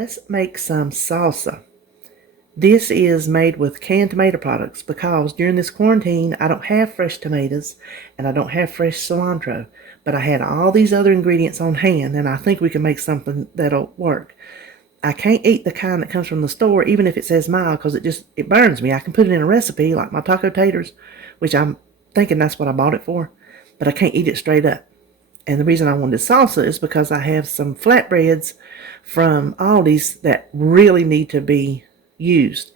Let's make some salsa. This is made with canned tomato products because during this quarantine, I don't have fresh tomatoes and I don't have fresh cilantro, but I had all these other ingredients on hand and I think we can make something that'll work. I can't eat the kind that comes from the store, even if it says mild, because it burns me. I can put it in a recipe like my taco taters, which I'm thinking that's what I bought it for, but I can't eat it straight up. And the reason I wanted salsa is because I have some flatbreads from Aldi's that really need to be used.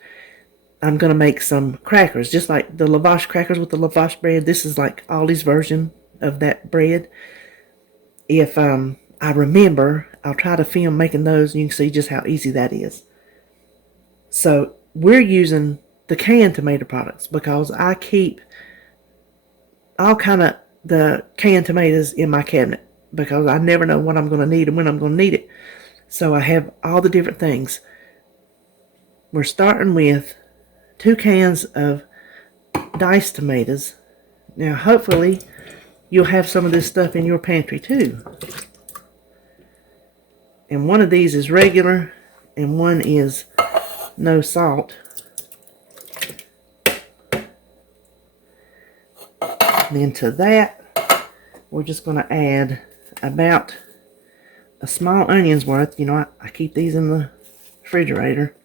I'm going to make some crackers, just like the lavash crackers with the lavash bread. This is like Aldi's version of that bread. If I remember, I'll try to film making those and you can see just how easy that is. So we're using the canned tomato products because I keep all kind of the canned tomatoes in my cabinet because I never know what I'm going to need and when I'm going to need it. So I have all the different things. We're starting with 2 cans of diced tomatoes. Now hopefully you'll have some of this stuff in your pantry too. And one of these is regular and one is no salt. Then to that, we're just going to add about a small onion's worth. You know, I keep these in the refrigerator,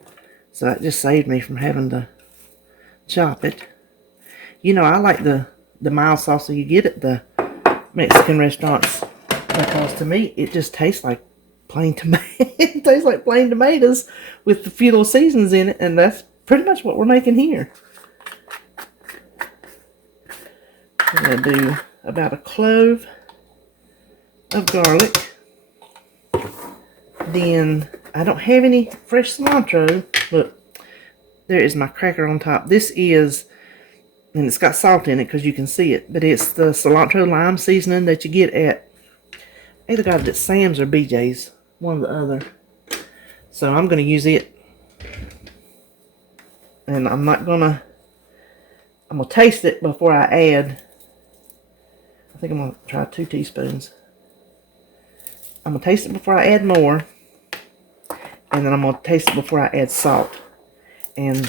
so that just saved me from having to chop it. You know, I like the mild salsa you get at the Mexican restaurants because to me, it just tastes like plain tomato. It tastes like plain tomatoes with the few little seasons in it, and that's pretty much what we're making here. I'm going to do about a clove of garlic. Then, I don't have any fresh cilantro. Look, there is my cracker on top. This is, and it's got salt in it because you can see it, but it's the cilantro lime seasoning that you get at, either got it at Sam's or BJ's, one or the other. So I'm going to use it. And I'm going to taste it before I add. I think I'm going to try 2 teaspoons. I'm going to taste it before I add more. And then I'm going to taste it before I add salt. And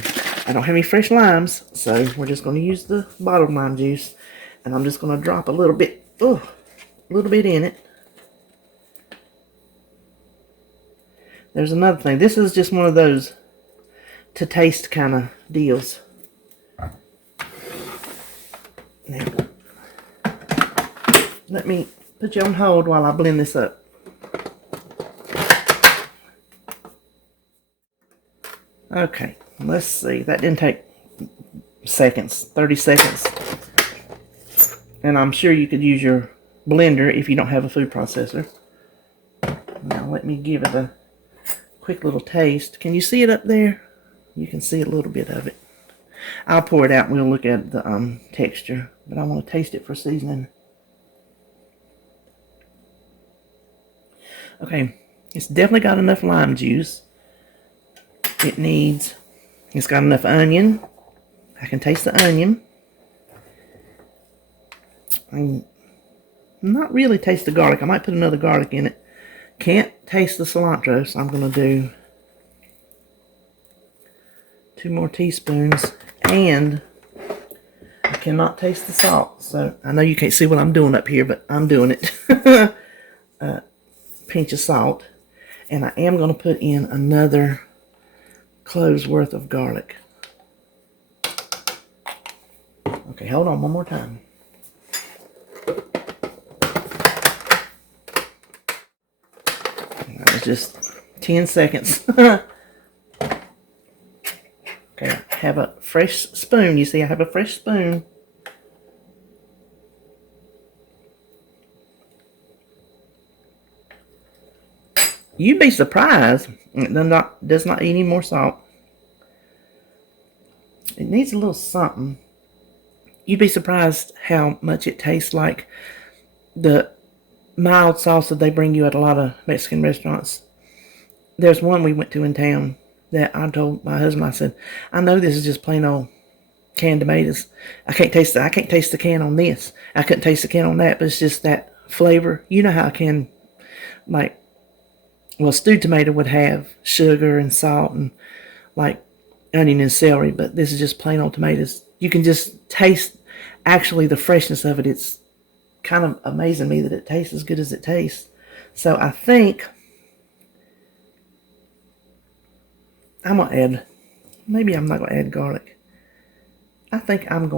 I don't have any fresh limes, so we're just going to use the bottled lime juice. And I'm just going to drop a little bit in it. There's another thing. This is just one of those to taste kind of deals. Now, let me put you on hold while I blend this up. Okay, let's see. That didn't take seconds, 30 seconds. And I'm sure you could use your blender if you don't have a food processor. Now let me give it a quick little taste. Can you see it up there? You can see a little bit of it. I'll pour it out and we'll look at the texture. But I want to taste it for seasoning. Okay, it's definitely got enough lime juice. It's got enough onion. I can taste the onion. I'm not really taste the garlic. I might put another garlic in it. Can't taste the cilantro, so I'm going to do 2 more teaspoons. And I cannot taste the salt. So I know you can't see what I'm doing up here, but I'm doing it. Pinch of salt. And I am going to put in another clove's worth of garlic. Okay, hold on one more time. That was just 10 seconds. Okay, I have a fresh spoon. You see, I have a fresh spoon. You'd be surprised. It does not eat any more salt. It needs a little something. You'd be surprised how much it tastes like the mild salsa they bring you at a lot of Mexican restaurants. There's one we went to in town that I told my husband, I said, I know this is just plain old canned tomatoes. I can't taste the can on this. I couldn't taste the can on that, but it's just that flavor. You know how I can, like, well, stewed tomato would have sugar and salt and like onion and celery, but this is just plain old tomatoes. You can just taste actually the freshness of it. It's kind of amazing me that it tastes as good as it tastes. So I think I'm going to add, maybe I'm not going to add garlic. I think I'm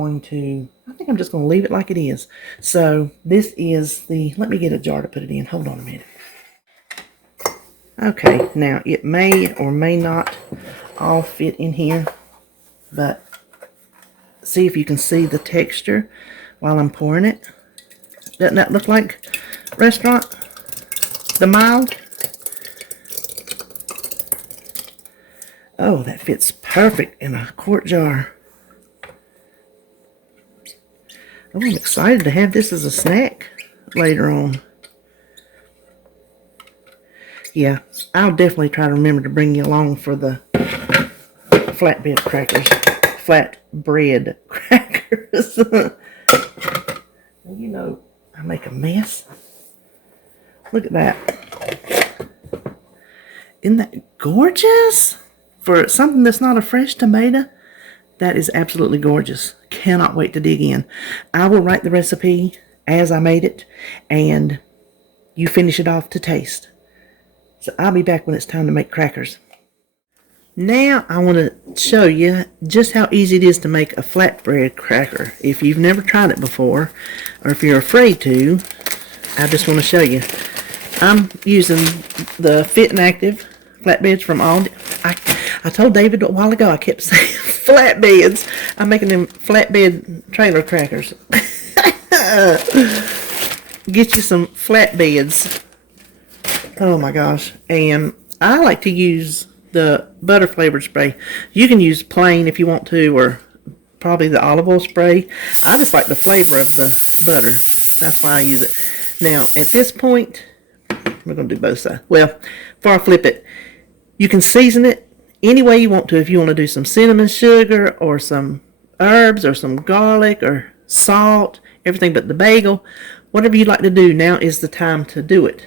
just going to leave it like it is. So this is let me get a jar to put it in. Hold on a minute. Okay, now it may or may not all fit in here, but see if you can see the texture while I'm pouring it. Doesn't that look like restaurant? The mild? Oh, that fits perfect in a quart jar. Oh, I'm excited to have this as a snack later on. Yeah, I'll definitely try to remember to bring you along for the flatbread crackers. Flatbread crackers. You know, I make a mess. Look at that. Isn't that gorgeous? For something that's not a fresh tomato, that is absolutely gorgeous. Cannot wait to dig in. I will write the recipe as I made it, and you finish it off to taste. So I'll be back when it's time to make crackers. Now I want to show you just how easy it is to make a flatbread cracker. If you've never tried it before, or if you're afraid to, I just want to show you. I'm using the Fit and Active flatbeds from Aldi. I told David a while ago, I kept saying flatbeds. I'm making them flatbed trailer crackers. Get you some flatbeds. Oh my gosh. And I like to use the butter flavored spray. You can use plain if you want to, or probably the olive oil spray. I just like the flavor of the butter. That's why I use it. Now, at this point, we're going to do both sides. Well, before I flip it, you can season it any way you want to. If you want to do some cinnamon sugar or some herbs or some garlic or salt, everything but the bagel, whatever you'd like to do, now is the time to do it.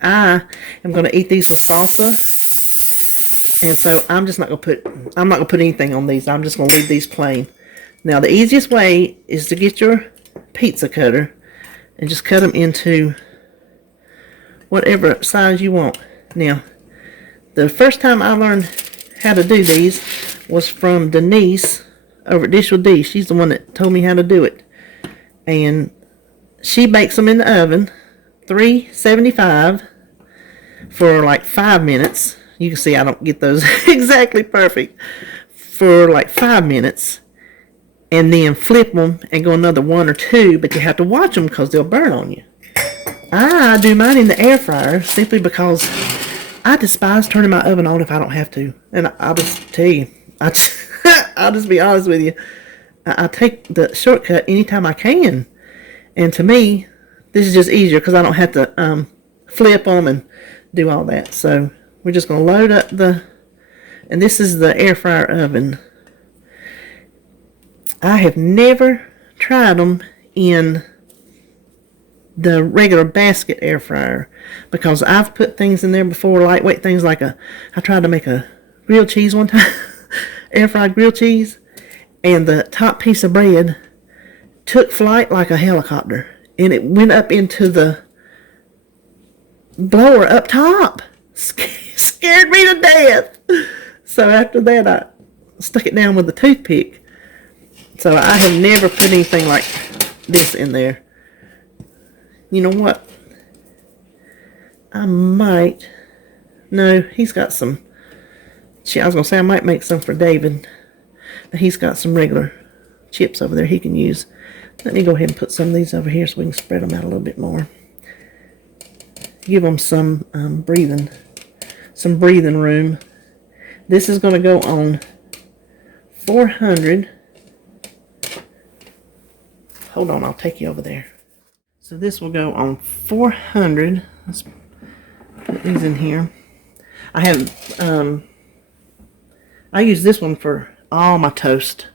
I am going to eat these with salsa, and so I'm not going to put anything on these. I'm just going to leave these plain. Now the easiest way is to get your pizza cutter and just cut them into whatever size you want. Now, the first time I learned how to do these was from Denise over at Dish with Dee. She's the one that told me how to do it. And she bakes them in the oven, 375, for like 5 minutes. You can see I don't get those exactly perfect. For like 5 minutes. And then flip them and go another 1 or 2, but you have to watch them because they'll burn on you. I do mine in the air fryer simply because I despise turning my oven on if I don't have to. And I'll just tell you, I'll just be honest with you. I take the shortcut anytime I can. And to me, this is just easier because I don't have to flip them and do all that. So we're just going to load up and this is the air fryer oven. I have never tried them in the regular basket air fryer because I've put things in there before, lightweight things like I tried to make a grilled cheese one time, air fried grilled cheese, and the top piece of bread took flight like a helicopter, and it went up into the blower up top. Scared me to death. So after that, I stuck it down with a toothpick. So I have never put anything like this in there. You know what? I might. No, he's got some. I was going to say I might make some for David. But he's got some regular chips over there he can use. Let me go ahead and put some of these over here so we can spread them out a little bit more. Give them some breathing room. This is going to go on 400. Hold on, I'll take you over there. So this will go on 400. Let's put these in here. I use this one for all my toast.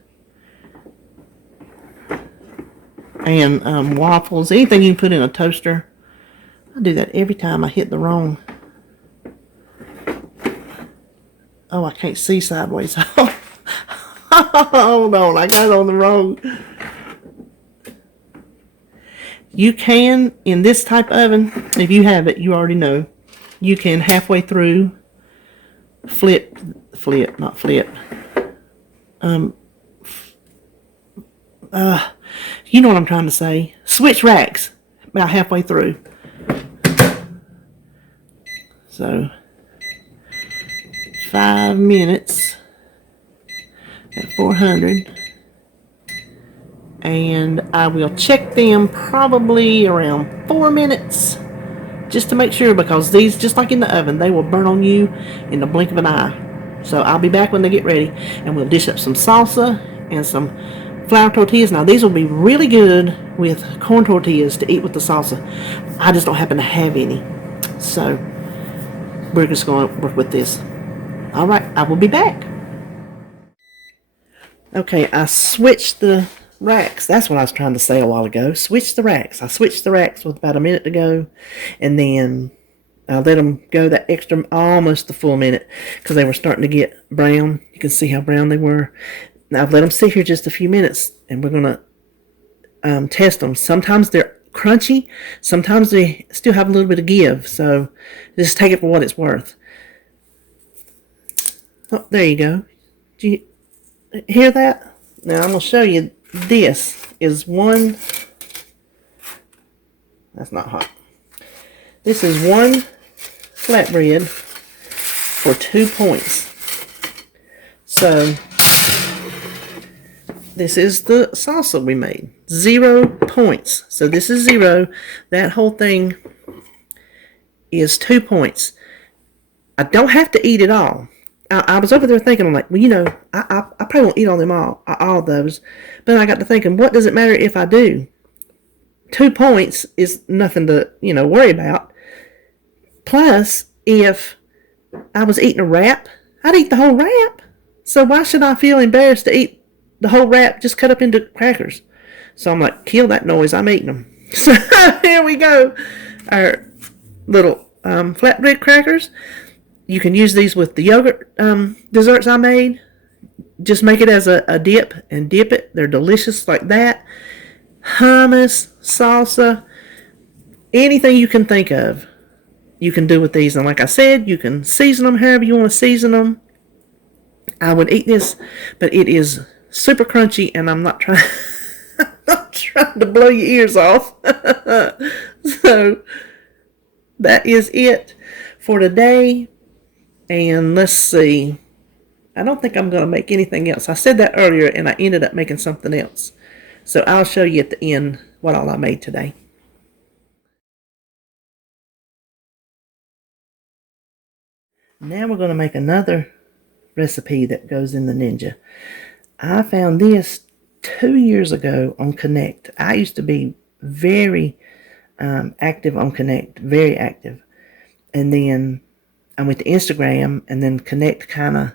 And waffles, anything you can put in a toaster. I do that every time I hit the wrong Oh, I can't see sideways. Hold on, I got it on the wrong. You can, in this type oven, if you have it, you already know, you can halfway through flip, not flip. You know what I'm trying to say. Switch racks about halfway through. So, 5 minutes at 400. And I will check them probably around 4 minutes just to make sure, because these, just like in the oven, they will burn on you in the blink of an eye. So I'll be back when they get ready, and we'll dish up some salsa and some flour tortillas. Now these will be really good with corn tortillas to eat with the salsa. I just don't happen to have any, so we're just going to work with this. All right, I will be back. Okay, I switched the racks. That's what I was trying to say a while ago. Switch the racks. I switched the racks with about a minute to go, and then I let them go that extra, almost the full minute, because they were starting to get brown. You can see how brown they were. Now I've let them sit here just a few minutes, and we're going to test them. Sometimes they're crunchy. Sometimes they still have a little bit of give. So just take it for what it's worth. Oh, there you go. Do you hear that? Now I'm going to show you. This is one, that's not hot. This is one flatbread for 2 points. So this is the salsa we made. 0 points. So this is 0. That whole thing is 2 points. I don't have to eat it all. I was over there thinking, I'm like, well, you know, I probably won't eat all them all those. But I got to thinking, what does it matter if I do? 2 points is nothing to, you know, worry about. Plus, if I was eating a wrap, I'd eat the whole wrap. So why should I feel embarrassed to eat the whole wrap just cut up into crackers? So I'm like, kill that noise, I'm eating them. So here we go. Our little flatbread crackers. You can use these with the yogurt desserts I made. Just make it as a dip and dip it. They're delicious like that. Hummus, salsa, anything you can think of, you can do with these. And like I said, you can season them however you want to season them. I would eat this, but it is super crunchy, and I'm not trying, I'm not trying to blow your ears off. So that is it for today. And let's see. I don't think I'm going to make anything else. I said that earlier, and I ended up making something else. So I'll show you at the end what all I made today. Now we're going to make another recipe that goes in the Ninja. I found this 2 years ago on Connect. I used to be very active on Connect, very active. And then I went to Instagram, and then Connect kind of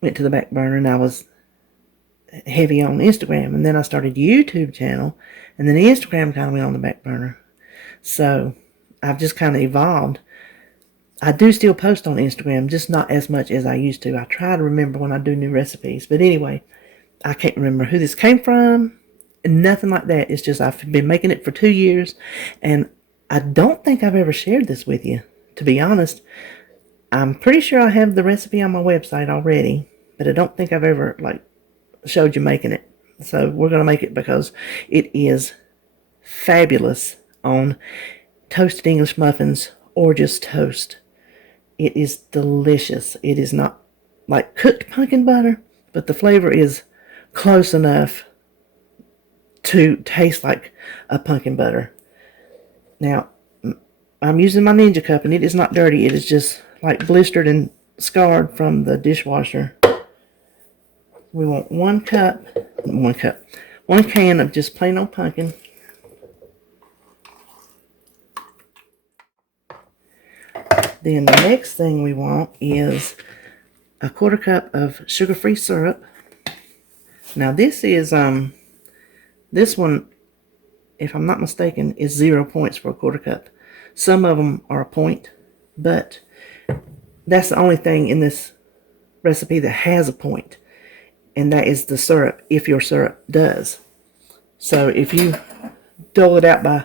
went to the back burner, and I was heavy on Instagram. And then I started a YouTube channel, and then the Instagram kind of went on the back burner. So I've just kind of evolved. I do still post on Instagram, just not as much as I used to. I try to remember when I do new recipes. But anyway, I can't remember who this came from. Nothing like that. It's just I've been making it for 2 years, and I don't think I've ever shared this with you, to be honest. I'm pretty sure I have the recipe on my website already, but I don't think I've ever showed you making it. So we're going to make it because it is fabulous on toasted English muffins or just toast. It is delicious. It is not like cooked pumpkin butter, but the flavor is close enough to taste like a pumpkin butter. Now, I'm using my Ninja cup, and it is not dirty. It is just like blistered and scarred from the dishwasher. We want one can of just plain old pumpkin. Then the next thing we want is a 1/4 cup of sugar-free syrup. Now this is, this one, if I'm not mistaken, is 0 points for a 1/4 cup. Some of them are a point, but that's the only thing in this recipe that has a point, and that is the syrup, if your syrup does. So if you dole it out by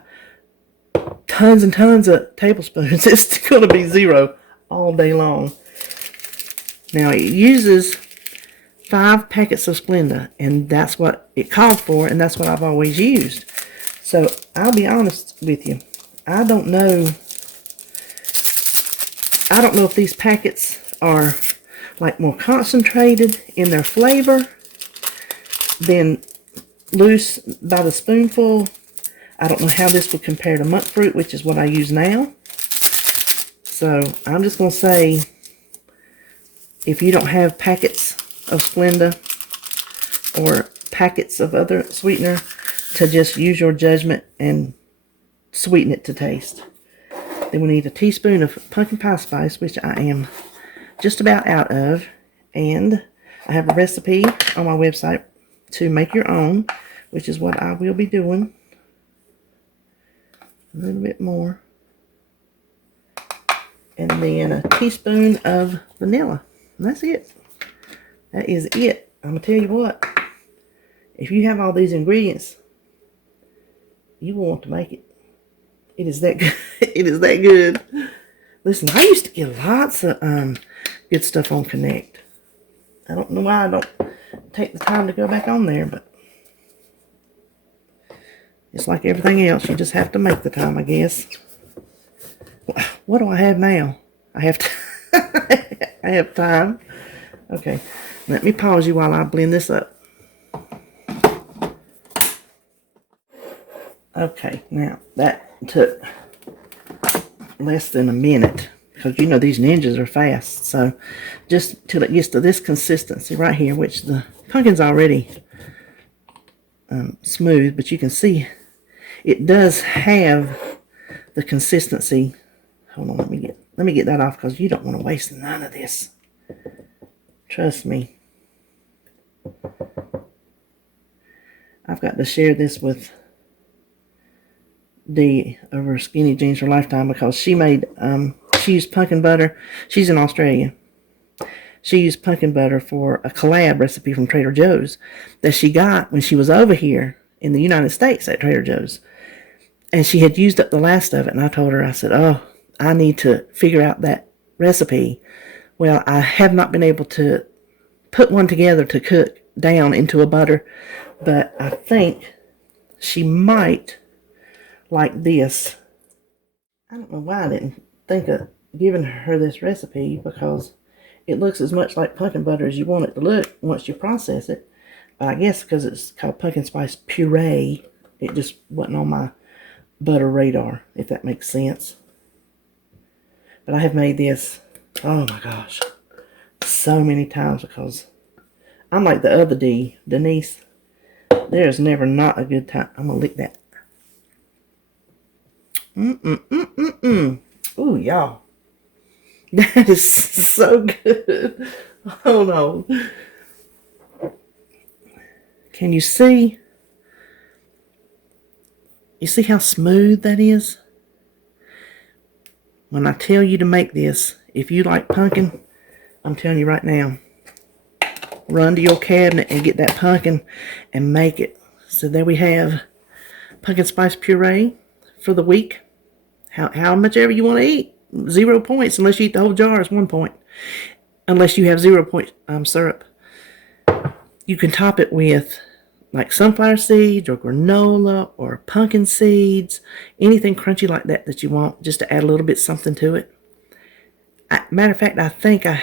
tons and tons of tablespoons, it's going to be 0 all day long. Now it uses 5 packets of Splenda, and that's what it called for, and that's what I've always used. So I'll be honest with you, I don't know if these packets are like more concentrated in their flavor than loose by the spoonful. I don't know how this would compare to monk fruit, which is what I use now. So I'm just going to say, if you don't have packets of Splenda or packets of other sweetener, to just use your judgment and sweeten it to taste. Then we need a teaspoon of pumpkin pie spice, which I am just about out of. And I have a recipe on my website to make your own, which is what I will be doing. A little bit more. And then a teaspoon of vanilla. And that's it. That is it. I'm going to tell you what. If you have all these ingredients, you will want to make it. It is that good. It is that good. Listen, I used to get lots of good stuff on Connect. I don't know why I don't take the time to go back on there, but it's like everything else. You just have to make the time, I guess. What do I have now? I have to I have time. Okay, let me pause you while I blend this up. Okay, now that took less than a minute, because you know these ninjas are fast. So just till it gets to this consistency right here, which the pumpkin's already smooth, but you can see it does have the consistency. Hold on, let me get that off, because you don't want to waste none of this. Trust me. I've got to share this with Dee over Skinny Jeans for Lifetime, because she made, she used pumpkin butter. She's in Australia. She used pumpkin butter for a collab recipe from Trader Joe's that she got when she was over here in the United States at Trader Joe's. And she had used up the last of it, and I told her, I said, oh, I need to figure out that recipe. Well, I have not been able to put one together to cook down into a butter, but I think she might like this. I don't know why I didn't think of giving her this recipe, because it looks as much like pumpkin butter as you want it to look once you process it. But I guess because it's called pumpkin spice puree, it just wasn't on my butter radar, if that makes sense. But I have made this, oh my gosh, so many times, because I'm like the other Denise. There's never not a good time. I'm going to lick that. Ooh, y'all. That is so good. Hold on. Can you see? You see how smooth that is? When I tell you to make this, if you like pumpkin, I'm telling you right now, run to your cabinet and get that pumpkin and make it. So there we have pumpkin spice puree for the week. How much ever you want to eat. 0 points. Unless you eat the whole jar, it's 1 point. Unless you have 0 point syrup. You can top it with like sunflower seeds or granola or pumpkin seeds. Anything crunchy like that that you want, just to add a little bit something to it. Matter of fact, I think I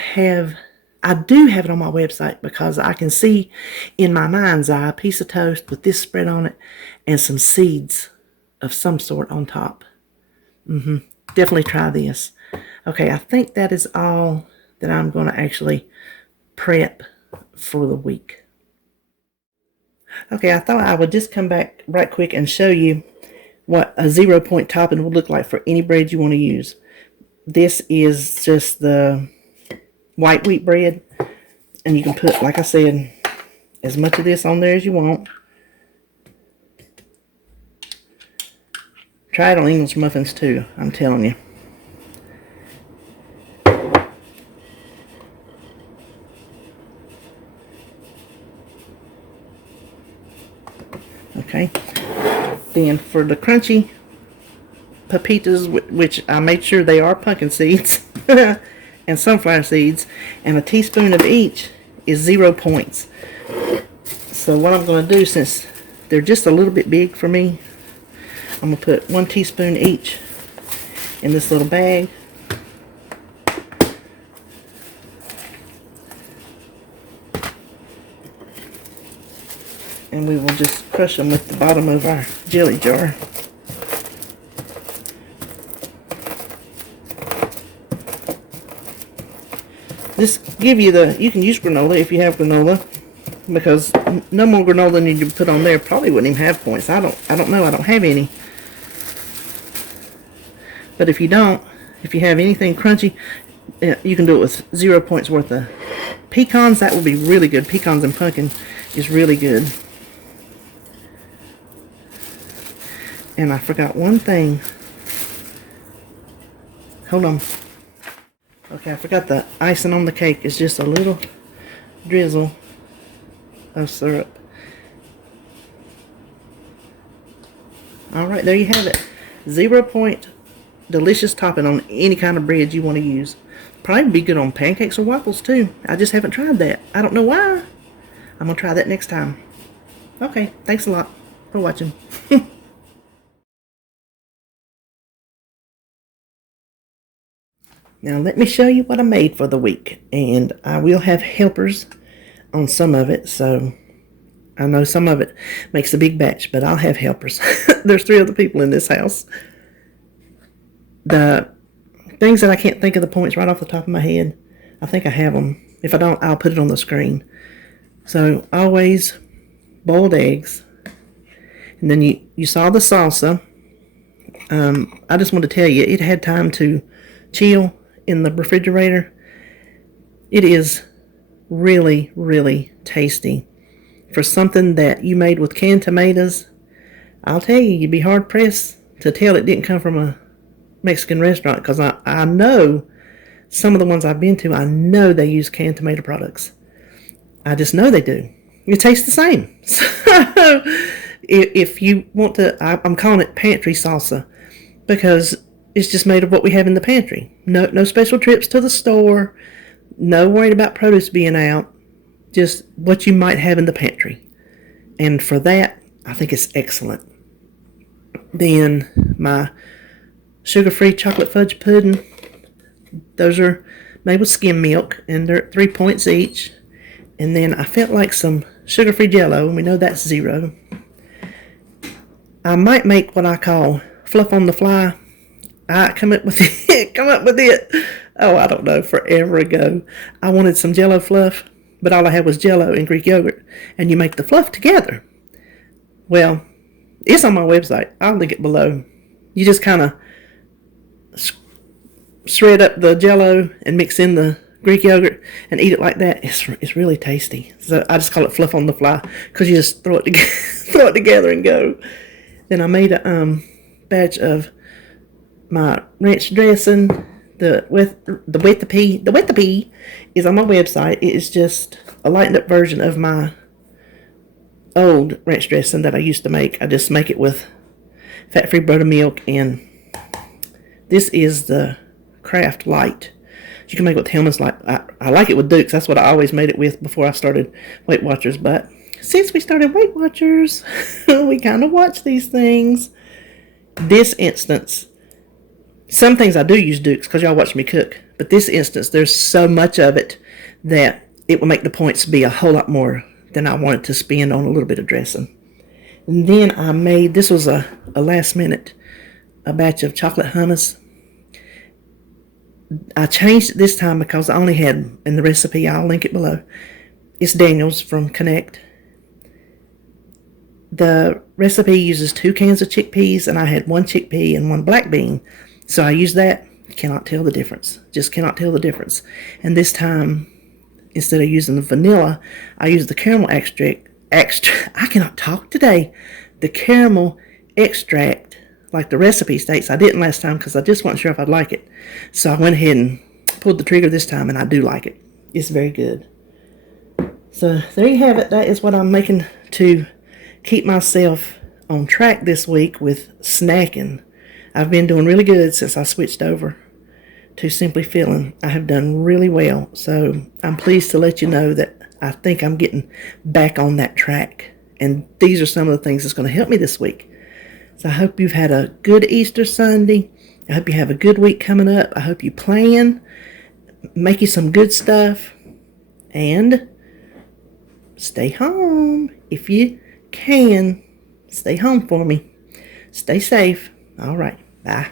do have it on my website, because I can see in my mind's eye a piece of toast with this spread on it and some seeds of some sort on top. Definitely try this. Okay, I think that is all that I'm going to actually prep for the week. Okay, I thought I would just come back right quick and show you what a 0 point topping would look like for any bread you want to use. This is just the white wheat bread, and you can put, like I said, as much of this on there as you want. Try it on English muffins too, I'm telling you. Then for the crunchy pepitas, which I made sure they are pumpkin seeds and sunflower seeds, and a teaspoon of each is 0 points. So what I'm going to do, since they're just a little bit big for me, I'm going to put 1 teaspoon each in this little bag. And we will just crush them with the bottom of our jelly jar. This give you you can use granola if you have granola, because no more granola than you put on there probably wouldn't even have points. I don't know, I don't have any. But if you don't, if you have anything crunchy, you can do it with 0 points worth of pecans. That would be really good. Pecans and pumpkin is really good. And I forgot one thing. Hold on. Okay, I forgot the icing on the cake is just a little drizzle of syrup. Alright, there you have it. 0 point delicious topping on any kind of bread you want to use. Probably be good on pancakes or waffles too. I just haven't tried that. I don't know why. I'm going to try that next time. Okay, thanks a lot for watching. Now let me show you what I made for the week, and I will have helpers on some of it, so I know some of it makes a big batch, but I'll have helpers. There's 3 other people in this house. The things that I can't think of the points right off the top of my head, I think I have them. If I don't, I'll put it on the screen. So always boiled eggs, and then you saw the salsa. I just want to tell you, it had time to chill in the refrigerator. It is really, really tasty. For something that you made with canned tomatoes, I'll tell you, you'd be hard pressed to tell it didn't come from a Mexican restaurant, because I know some of the ones I've been to, I know they use canned tomato products. I just know they do. It tastes the same. So if you want to, I'm calling it Pantry Salsa, because it's just made of what we have in the pantry. No special trips to the store. No worried about produce being out. Just what you might have in the pantry. And for that, I think it's excellent. Then my sugar-free chocolate fudge pudding. Those are made with skim milk, and they're 3 points each. And then I felt like some sugar-free Jell-O, and we know that's 0. I might make what I call fluff on the fly. I come up with it. Oh, I don't know, forever ago. I wanted some Jell-O fluff, but all I had was Jell-O and Greek yogurt, and you make the fluff together. Well, it's on my website. I'll link it below. You just kind of shred up the Jell-O and mix in the Greek yogurt and eat it like that. It's really tasty. So I just call it fluff on the fly, because you just throw it together and go. Then I made a batch of my ranch dressing. The wet the pea is on my website. It is just a lightened up version of my old ranch dressing that I used to make. I just make it with fat-free buttermilk, and this is the Kraft Light. You can make it with Hummus. I like it with Dukes. That's what I always made it with before I started Weight Watchers. But since we started Weight Watchers, we kind of watch these things. This instance, some things I do use Dukes because y'all watch me cook. But this instance, there's so much of it that it will make the points be a whole lot more than I wanted to spend on a little bit of dressing. And then I made, this was a last minute, a batch of chocolate hummus. I changed it this time because I only had, in the recipe, I'll link it below, it's Daniel's from Connect. The recipe uses 2 cans of chickpeas, and I had 1 chickpea and 1 black bean. So I used that. Cannot tell the difference. Just cannot tell the difference. And this time, instead of using the vanilla, I used the caramel extract. I cannot talk today. The caramel extract, like the recipe states. I didn't last time because I just wasn't sure if I'd like it. So I went ahead and pulled the trigger this time, and I do like it. It's very good. So there you have it. That is what I'm making to keep myself on track this week with snacking. I've been doing really good since I switched over to Simply Feeling. I have done really well, so I'm pleased to let you know that I think I'm getting back on that track. And these are some of the things that's going to help me this week. So I hope you've had a good Easter Sunday. I hope you have a good week coming up. I hope you plan, make you some good stuff, and stay home. If you can, stay home for me. Stay safe. All right. Bye.